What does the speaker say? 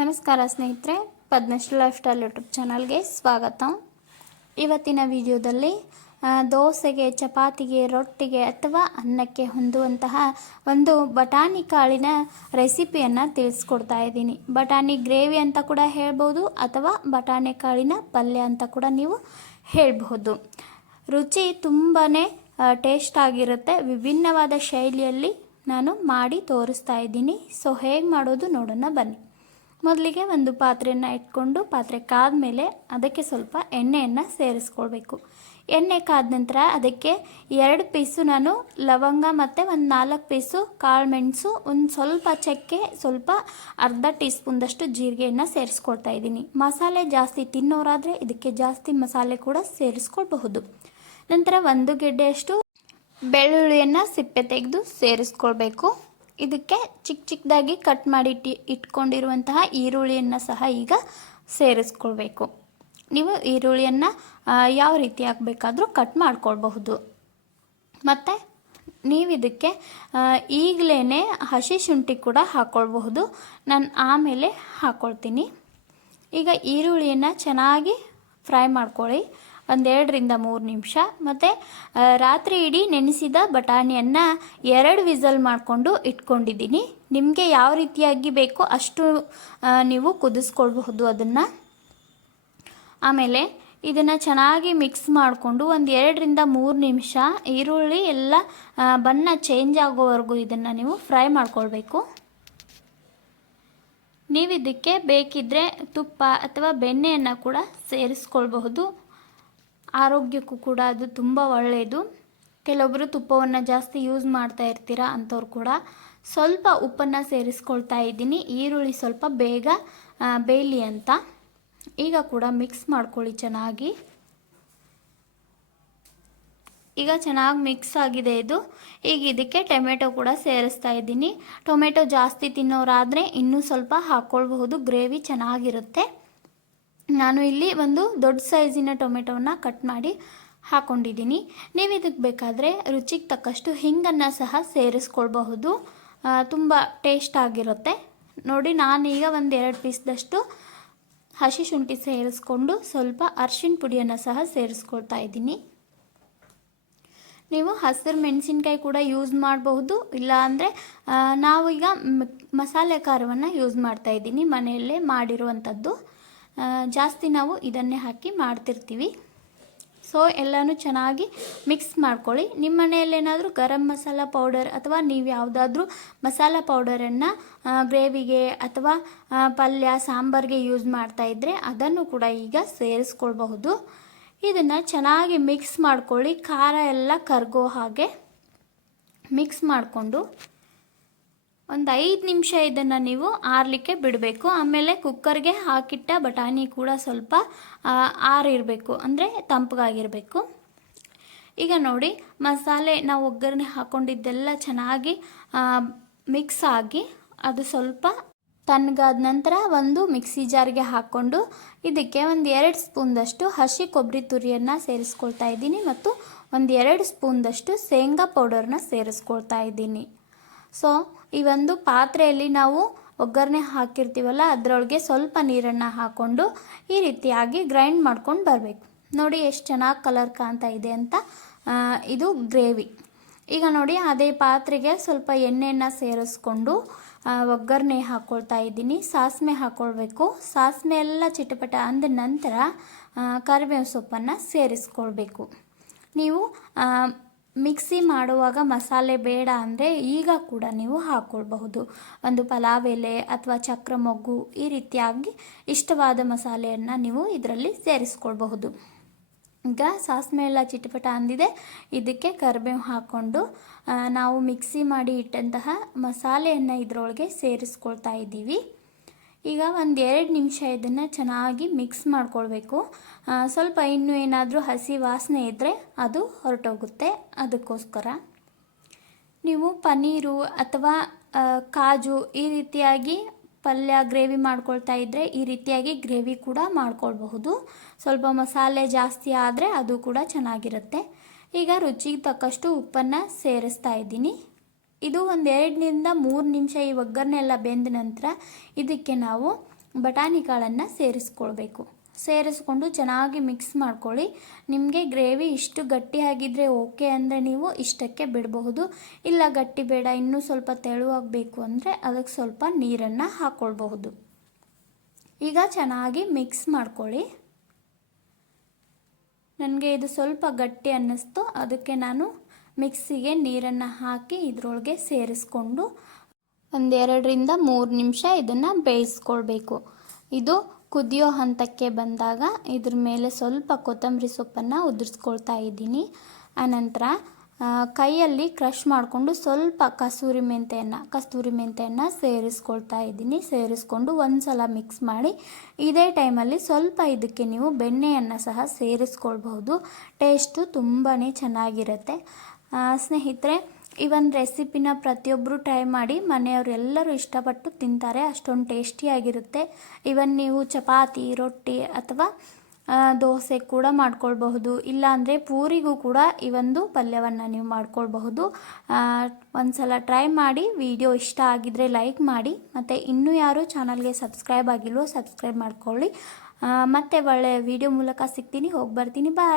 ನಮಸ್ಕಾರ ಸ್ನೇಹಿತರೆ, Padmashri life style YouTube ಚಾನಲ್ಗೆ ಸ್ವಾಗತ. ಇವತ್ತಿನ ವಿಡಿಯೋದಲ್ಲಿ ದೋಸೆಗೆ, ಚಪಾತಿಗೆ, ರೊಟ್ಟಿಗೆ ಅಥವಾ ಅನ್ನಕ್ಕೆ ಹೊಂದುವಂತಹ ಒಂದು ಬಟಾಣಿ ಕಾಳಿನ ರೆಸಿಪಿಯನ್ನು ತಿಳಿಸ್ಕೊಡ್ತಾ ಇದ್ದೀನಿ. ಬಟಾಣಿ ಗ್ರೇವಿ ಅಂತ ಕೂಡ ಹೇಳ್ಬೋದು ಅಥವಾ ಬಟಾಣಿ ಕಾಳಿನ ಪಲ್ಯ ಅಂತ ಕೂಡ ನೀವು ಹೇಳಬಹುದು ರುಚಿ ತುಂಬಾ ಟೇಸ್ಟ್ ಆಗಿರುತ್ತೆ. ವಿಭಿನ್ನವಾದ ಶೈಲಿಯಲ್ಲಿ ನಾನು ಮಾಡಿ ತೋರಿಸ್ತಾ ಇದ್ದೀನಿ. ಸೊ ಹೇಗೆ ಮಾಡೋದು ನೋಡೋಣ ಬನ್ನಿ. ಮೊದಲಿಗೆ ಒಂದು ಪಾತ್ರೆಯನ್ನು ಇಟ್ಕೊಂಡು ಪಾತ್ರೆ ಕಾದ್ಮೇಲೆ ಅದಕ್ಕೆ ಸ್ವಲ್ಪ ಎಣ್ಣೆಯನ್ನು ಸೇರಿಸ್ಕೊಳ್ಬೇಕು. ಎಣ್ಣೆ ಕಾದ ನಂತರ ಅದಕ್ಕೆ ಎರಡು ಪೀಸು ನಾನು ಲವಂಗ ಮತ್ತು ಒಂದು ನಾಲ್ಕು ಪೀಸು ಕಾಳು ಮೆಣಸು, ಒಂದು ಸ್ವಲ್ಪ ಚಕ್ಕೆ, ಸ್ವಲ್ಪ ಅರ್ಧ ಟೀ ಸ್ಪೂನ್ದಷ್ಟು ಜೀರಿಗೆಯನ್ನು ಸೇರಿಸ್ಕೊಳ್ತಾ ಇದ್ದೀನಿ. ಮಸಾಲೆ ಜಾಸ್ತಿ ತಿನ್ನೋರಾದರೆ ಇದಕ್ಕೆ ಜಾಸ್ತಿ ಮಸಾಲೆ ಕೂಡ ಸೇರಿಸ್ಕೊಳ್ಬಹುದು. ನಂತರ ಒಂದು ಗೆಡ್ಡೆಯಷ್ಟು ಬೆಳ್ಳುಳ್ಳಿಯನ್ನು ಸಿಪ್ಪೆ ತೆಗೆದು ಸೇರಿಸ್ಕೊಳ್ಬೇಕು. ಇದಕ್ಕೆ ಚಿಕ್ಕ ಚಿಕ್ಕದಾಗಿ ಕಟ್ ಮಾಡಿ ಇಟ್ಟು ಇಟ್ಕೊಂಡಿರುವಂತಹ ಈರುಳ್ಳಿಯನ್ನು ಸಹ ಈಗ ಸೇರಿಸ್ಕೊಳ್ಬೇಕು. ನೀವು ಈರುಳ್ಳಿಯನ್ನು ಯಾವ ರೀತಿ ಹಾಕಬೇಕಾದ್ರೂ ಕಟ್ ಮಾಡ್ಕೊಳ್ಬಹುದು. ಮತ್ತು ನೀವು ಇದಕ್ಕೆ ಈಗಲೇ ಹಸಿ ಶುಂಠಿ ಕೂಡ ಹಾಕ್ಕೊಳ್ಬಹುದು ನಾನು ಆಮೇಲೆ ಹಾಕ್ಕೊಳ್ತೀನಿ ಈಗ ಈರುಳ್ಳಿಯನ್ನು ಚೆನ್ನಾಗಿ ಫ್ರೈ ಮಾಡ್ಕೊಳ್ಳಿ. ಒಂದೆರಡರಿಂದ ಮೂರು ನಿಮಿಷ. ಮತ್ತು ರಾತ್ರಿ ಇಡೀ ನೆನೆಸಿದ ಬಟಾಣಿಯನ್ನು ಎರಡು ವಿಸಲ್ ಮಾಡಿಕೊಂಡು ಇಟ್ಕೊಂಡಿದ್ದೀನಿ. ನಿಮಗೆ ಯಾವ ರೀತಿಯಾಗಿ ಬೇಕೋ ಅಷ್ಟು ನೀವು ಕುದಿಸ್ಕೊಳ್ಬಹುದು ಅದನ್ನು. ಆಮೇಲೆ, ಇದನ್ನು ಚೆನ್ನಾಗಿ ಮಿಕ್ಸ್ ಮಾಡಿಕೊಂಡು ಒಂದು ಎರಡರಿಂದ ಮೂರು ನಿಮಿಷ ಈರುಳ್ಳಿ ಎಲ್ಲ ಬಣ್ಣ ಚೇಂಜ್ ಆಗೋವರೆಗೂ ಇದನ್ನು ನೀವು ಫ್ರೈ ಮಾಡ್ಕೊಳ್ಬೇಕು. ನೀವು ಇದಕ್ಕೆ ಬೇಕಿದ್ದರೆ ತುಪ್ಪ ಅಥವಾ ಬೆಣ್ಣೆಯನ್ನು ಕೂಡ ಸೇರಿಸ್ಕೊಳ್ಬಹುದು. ಆರೋಗ್ಯಕ್ಕೂ ಕೂಡ ಅದು ತುಂಬ ಒಳ್ಳೆಯದು ಕೆಲವೊಬ್ಬರು ತುಪ್ಪವನ್ನು ಜಾಸ್ತಿ ಯೂಸ್ ಮಾಡ್ತಾ ಇರ್ತೀರಾ ಅಂಥವ್ರು ಕೂಡ ಸ್ವಲ್ಪ ಉಪ್ಪನ್ನು ಸೇರಿಸ್ಕೊಳ್ತಾ ಇದ್ದೀನಿ. ಈರುಳ್ಳಿ ಸ್ವಲ್ಪ ಬೇಗ ಬೇಯಲಿ ಅಂತ. ಈಗ ಕೂಡ ಮಿಕ್ಸ್ ಮಾಡ್ಕೊಳ್ಳಿ ಚೆನ್ನಾಗಿ. ಈಗ ಚೆನ್ನಾಗಿ ಮಿಕ್ಸ್ ಆಗಿದೆ ಇದು. ಈಗ ಇದಕ್ಕೆ ಟೊಮೆಟೊ ಕೂಡ ಸೇರಿಸ್ತಾ ಇದ್ದೀನಿ. ಟೊಮೆಟೊ ಜಾಸ್ತಿ ತಿನ್ನೋರಾದರೆ ಇನ್ನೂ ಸ್ವಲ್ಪ ಹಾಕ್ಕೊಳ್ಬಹುದು. ಗ್ರೇವಿ ಚೆನ್ನಾಗಿರುತ್ತೆ. ನಾನು ಇಲ್ಲಿ ಒಂದು ದೊಡ್ಡ ಸೈಜಿನ ಟೊಮೆಟೊವನ್ನು ಕಟ್ ಮಾಡಿ ಹಾಕೊಂಡಿದ್ದೀನಿ. ನೀವು ಇದಕ್ಕೆ ಬೇಕಾದರೆ ರುಚಿಗೆ ತಕ್ಕಷ್ಟು ಹಿಂಗನ್ನು ಸಹ ಸೇರಿಸ್ಕೊಳ್ಬಹುದು. ತುಂಬ ಟೇಸ್ಟ್ ಆಗಿರುತ್ತೆ. ನೋಡಿ, ನಾನೀಗ ಒಂದು ಎರಡು ಪೀಸ್ದಷ್ಟು ಹಸಿ ಶುಂಠಿ ಸೇರಿಸ್ಕೊಂಡು ಸ್ವಲ್ಪ ಅರ್ಶಿಣ ಪುಡಿಯನ್ನು ಸಹ ಸೇರಿಸ್ಕೊಳ್ತಾ ಇದ್ದೀನಿ. ನೀವು ಹಸಿರು ಮೆಣಸಿನ್ಕಾಯಿ ಕೂಡ ಯೂಸ್ ಮಾಡಬಹುದು. ಇಲ್ಲ ಅಂದರೆ ಈಗ ಮಸಾಲೆ ಖಾರವನ್ನು ಯೂಸ್ ಮಾಡ್ತಾ ಇದ್ದೀನಿ ಮನೆಯಲ್ಲೇ ಮಾಡಿರುವಂಥದ್ದು. ಜಾಸ್ತಿ ನಾವು ಇದನ್ನೇ ಹಾಕಿ ಮಾಡ್ತಿರ್ತೀವಿ. ಸೊ ಎಲ್ಲನೂ ಚೆನ್ನಾಗಿ ಮಿಕ್ಸ್ ಮಾಡ್ಕೊಳ್ಳಿ. ನಿಮ್ಮ ಮನೆಯಲ್ಲೇನಾದರೂ ಗರಂ ಮಸಾಲ ಪೌಡರ್ ಅಥವಾ ನೀವು ಯಾವುದಾದ್ರೂ ಮಸಾಲ ಪೌಡರನ್ನು ಗ್ರೇವಿಗೆ ಅಥವಾ ಪಲ್ಯ, ಸಾಂಬಾರಿಗೆ ಯೂಸ್ ಮಾಡ್ತಾ ಇದ್ದರೆ ಅದನ್ನು ಕೂಡ ಈಗ ಸೇರಿಸ್ಕೊಳ್ಬಹುದು. ಇದನ್ನು ಚೆನ್ನಾಗಿ ಮಿಕ್ಸ್ ಮಾಡ್ಕೊಳ್ಳಿ. ಖಾರ ಎಲ್ಲ ಕರಗೋ ಹಾಗೆ ಮಿಕ್ಸ್ ಮಾಡಿಕೊಂಡು. ಒಂದು ಐದು ನಿಮಿಷ ಇದನ್ನು ನೀವು ಆರಲಿಕ್ಕೆ ಬಿಡಬೇಕು. ಆಮೇಲೆ ಕುಕ್ಕರ್ಗೆ ಹಾಕಿಟ್ಟ ಬಟಾಣಿ ಕೂಡ ಸ್ವಲ್ಪ ಆರಿರಬೇಕು. ಅಂದರೆ ತಂಪಗಾಗಿರಬೇಕು. ಈಗ ನೋಡಿ, ಮಸಾಲೆ ನಾವು ಒಗ್ಗರಣೆ ಹಾಕ್ಕೊಂಡಿದ್ದೆಲ್ಲ ಚೆನ್ನಾಗಿ ಮಿಕ್ಸ್ ಆಗಿ ಅದು ಸ್ವಲ್ಪ ತಣ್ಣಗಾದ ನಂತರ ಒಂದು ಮಿಕ್ಸಿ ಜಾರ್ಗೆ ಹಾಕ್ಕೊಂಡು ಇದಕ್ಕೆ ಒಂದು ಎರಡು ಸ್ಪೂನ್ದಷ್ಟು ಹಸಿ ಕೊಬ್ಬರಿ ತುರಿಯನ್ನು ಸೇರಿಸ್ಕೊಳ್ತಾ ಇದ್ದೀನಿ ಮತ್ತು ಒಂದು ಎರಡು ಸ್ಪೂನ್ದಷ್ಟು ಶೇಂಗಾ ಪೌಡರ್ನ ಸೇರಿಸ್ಕೊಳ್ತಾ ಇದ್ದೀನಿ. ಸೊ ಈ ಒಂದು ಪಾತ್ರೆಯಲ್ಲಿ ನಾವು ಒಗ್ಗರಣೆ ಹಾಕಿರ್ತೀವಲ್ಲ, ಅದರೊಳಗೆ ಸ್ವಲ್ಪ ನೀರನ್ನು ಹಾಕ್ಕೊಂಡು ಈ ರೀತಿಯಾಗಿ ಗ್ರೈಂಡ್ ಮಾಡ್ಕೊಂಡು ಬರಬೇಕು. ನೋಡಿ ಎಷ್ಟು ಚೆನ್ನಾಗಿ ಕಲರ್ ಕಾಣ್ತಾ ಇದೆ ಅಂತ. ಇದು ಗ್ರೇವಿ. ಈಗ ನೋಡಿ ಅದೇ ಪಾತ್ರೆಗೆ ಸ್ವಲ್ಪ ಎಣ್ಣೆಯನ್ನು ಸೇರಿಸ್ಕೊಂಡು ಒಗ್ಗರಣೆ ಹಾಕ್ಕೊಳ್ತಾ ಇದ್ದೀನಿ. ಸಾಸಿವೆ ಹಾಕ್ಕೊಳ್ಬೇಕು ಸಾಸಿವೆ ಎಲ್ಲ ಚಿಟಪಟ ಅಂದ ನಂತರ ಕರಿಬೇವು ಸೊಪ್ಪನ್ನು ಸೇರಿಸ್ಕೊಳ್ಬೇಕು. ನೀವು ಮಿಕ್ಸಿ ಮಾಡುವಾಗ ಮಸಾಲೆ ಬೇಡ ಅಂದರೆ ಈಗ ಕೂಡ ನೀವು ಹಾಕ್ಕೊಳ್ಬಹುದು ಒಂದು ಪಲಾವ್ ಎಲೆ ಅಥವಾ ಚಕ್ರ ಮೊಗ್ಗು ಈ ರೀತಿಯಾಗಿ ಇಷ್ಟವಾದ ಮಸಾಲೆಯನ್ನು ನೀವು ಇದರಲ್ಲಿ ಸೇರಿಸ್ಕೊಳ್ಬಹುದು. ಈಗ ಸಾಸಿವೆ ಚಿಟಪಟ ಅಂದಿದೆ. ಇದಕ್ಕೆ ಕರಿಬೇವು ಹಾಕ್ಕೊಂಡು ನಾವು ಮಿಕ್ಸಿ ಮಾಡಿ ಇಟ್ಟಂತಹ ಮಸಾಲೆಯನ್ನು ಇದರೊಳಗೆ ಸೇರಿಸ್ಕೊಳ್ತಾ ಇದ್ದೀವಿ. ಈಗ ಒಂದು ಎರಡು ನಿಮಿಷ ಇದನ್ನು ಚೆನ್ನಾಗಿ ಮಿಕ್ಸ್ ಮಾಡ್ಕೊಳ್ಬೇಕು. ಸ್ವಲ್ಪ ಇನ್ನೂ ಏನಾದರೂ ಹಸಿ ವಾಸನೆ ಇದ್ದರೆ ಅದು ಹೊರಟೋಗುತ್ತೆ. ಅದಕ್ಕೋಸ್ಕರ ನೀವು ಪನ್ನೀರು ಅಥವಾ ಕಾಜು ಈ ರೀತಿಯಾಗಿ ಪಲ್ಯ ಗ್ರೇವಿ ಮಾಡ್ಕೊಳ್ತಾ ಇದ್ದರೆ ಈ ರೀತಿಯಾಗಿ ಗ್ರೇವಿ ಕೂಡ ಮಾಡ್ಕೊಳ್ಬಹುದು. ಸ್ವಲ್ಪ ಮಸಾಲೆ ಜಾಸ್ತಿ ಆದರೆ ಅದು ಕೂಡ ಚೆನ್ನಾಗಿರುತ್ತೆ. ಈಗ ರುಚಿಗೆ ತಕ್ಕಷ್ಟು ಉಪ್ಪನ್ನು ಸೇರಿಸ್ತಾ ಇದ್ದೀನಿ. ಇದು ಒಂದು ಎರಡರಿಂದ ಮೂರು ನಿಮಿಷ ಈ ಒಗ್ಗರಣೆ ಎಲ್ಲ ಬೆಂದ ನಂತರ ಇದಕ್ಕೆ ನಾವು ಬಟಾಣಿ ಕಾಳನ್ನು ಸೇರಿಸ್ಕೊಳ್ಬೇಕು. ಸೇರಿಸ್ಕೊಂಡು ಚೆನ್ನಾಗಿ ಮಿಕ್ಸ್ ಮಾಡ್ಕೊಳ್ಳಿ. ನಿಮಗೆ ಗ್ರೇವಿ ಇಷ್ಟು ಗಟ್ಟಿಯಾಗಿದ್ದರೆ ಓಕೆ ಅಂದರೆ ನೀವು ಇಷ್ಟಕ್ಕೆ ಬಿಡಬಹುದು. ಇಲ್ಲ ಗಟ್ಟಿ ಬೇಡ, ಇನ್ನೂ ಸ್ವಲ್ಪ ತೆಳುವಾಗಬೇಕು ಅಂದರೆ ಅದಕ್ಕೆ ಸ್ವಲ್ಪ ನೀರನ್ನು ಹಾಕ್ಕೊಳ್ಬಹುದು ಈಗ ಚೆನ್ನಾಗಿ ಮಿಕ್ಸ್ ಮಾಡ್ಕೊಳ್ಳಿ. ನನಗೆ ಇದು ಸ್ವಲ್ಪ ಗಟ್ಟಿ ಅನ್ನಿಸ್ತು, ಅದಕ್ಕೆ ನಾನು ಮಿಕ್ಸಿಗೆ ನೀರನ್ನು ಹಾಕಿ ಇದರೊಳಗೆ ಸೇರಿಸ್ಕೊಂಡು ಒಂದೆರಡರಿಂದ ಮೂರು ನಿಮಿಷ ಇದನ್ನು ಬೇಯಿಸ್ಕೊಳ್ಬೇಕು. ಇದು ಕುದಿಯೋ ಹಂತಕ್ಕೆ ಬಂದಾಗ ಇದ್ರ ಮೇಲೆ ಸ್ವಲ್ಪ ಕೊತ್ತಂಬರಿ ಸೊಪ್ಪನ್ನು ಉದುರಿಸ್ಕೊಳ್ತಾ ಇದ್ದೀನಿ. ಆನಂತರ ಕೈಯಲ್ಲಿ ಕ್ರಷ್ ಮಾಡಿಕೊಂಡು ಸ್ವಲ್ಪ ಕಸೂರಿ ಮೆಂತೆಯನ್ನು, ಕಸ್ತೂರಿ ಮೆಂತೆಯನ್ನು ಸೇರಿಸ್ಕೊಳ್ತಾ ಇದ್ದೀನಿ. ಸೇರಿಸ್ಕೊಂಡು ಒಂದು ಸಲ ಮಿಕ್ಸ್ ಮಾಡಿ ಇದೇ ಟೈಮಲ್ಲಿ ಸ್ವಲ್ಪ ಇದಕ್ಕೆ ನೀವು ಬೆಣ್ಣೆಯನ್ನು ಸಹ ಸೇರಿಸ್ಕೊಳ್ಬಹುದು. ಟೇಸ್ಟು ತುಂಬಾ ಚೆನ್ನಾಗಿರುತ್ತೆ. ಸ್ನೇಹಿತರೆ, ಈ ಒಂದು ರೆಸಿಪಿನ ಪ್ರತಿಯೊಬ್ಬರು ಟ್ರೈ ಮಾಡಿ ಮನೆಯವರೆಲ್ಲರೂ ಇಷ್ಟಪಟ್ಟು ತಿಂತಾರೆ. ಅಷ್ಟೊಂದು ಟೇಸ್ಟಿಯಾಗಿರುತ್ತೆ ಇವನ್ ನೀವು ಚಪಾತಿ, ರೊಟ್ಟಿ ಅಥವಾ ದೋಸೆ ಕೂಡ ಮಾಡ್ಕೊಳ್ಬಹುದು. ಇಲ್ಲಾಂದರೆ ಪೂರಿಗೂ ಕೂಡ ಈ ಒಂದು ಪಲ್ಯವನ್ನು ನೀವು ಮಾಡ್ಕೊಳ್ಬಹುದು. ಒಂದು ಒಂದ್ಸಲ ಟ್ರೈ ಮಾಡಿ ವಿಡಿಯೋ ಇಷ್ಟ ಆಗಿದ್ರೆ ಲೈಕ್ ಮಾಡಿ. ಮತ್ತು ಇನ್ನೂ ಯಾರು ಚಾನಲ್ಗೆ ಸಬ್ಸ್ಕ್ರೈಬ್ ಆಗಿಲ್ವೋ ಸಬ್ಸ್ಕ್ರೈಬ್ ಮಾಡ್ಕೊಳ್ಳಿ. ಮತ್ತೆ ಒಳ್ಳೆಯ ವಿಡಿಯೋ ಮೂಲಕ ಸಿಗ್ತೀನಿ. ಹೋಗಿ ಬರ್ತೀನಿ ಬಾಯ್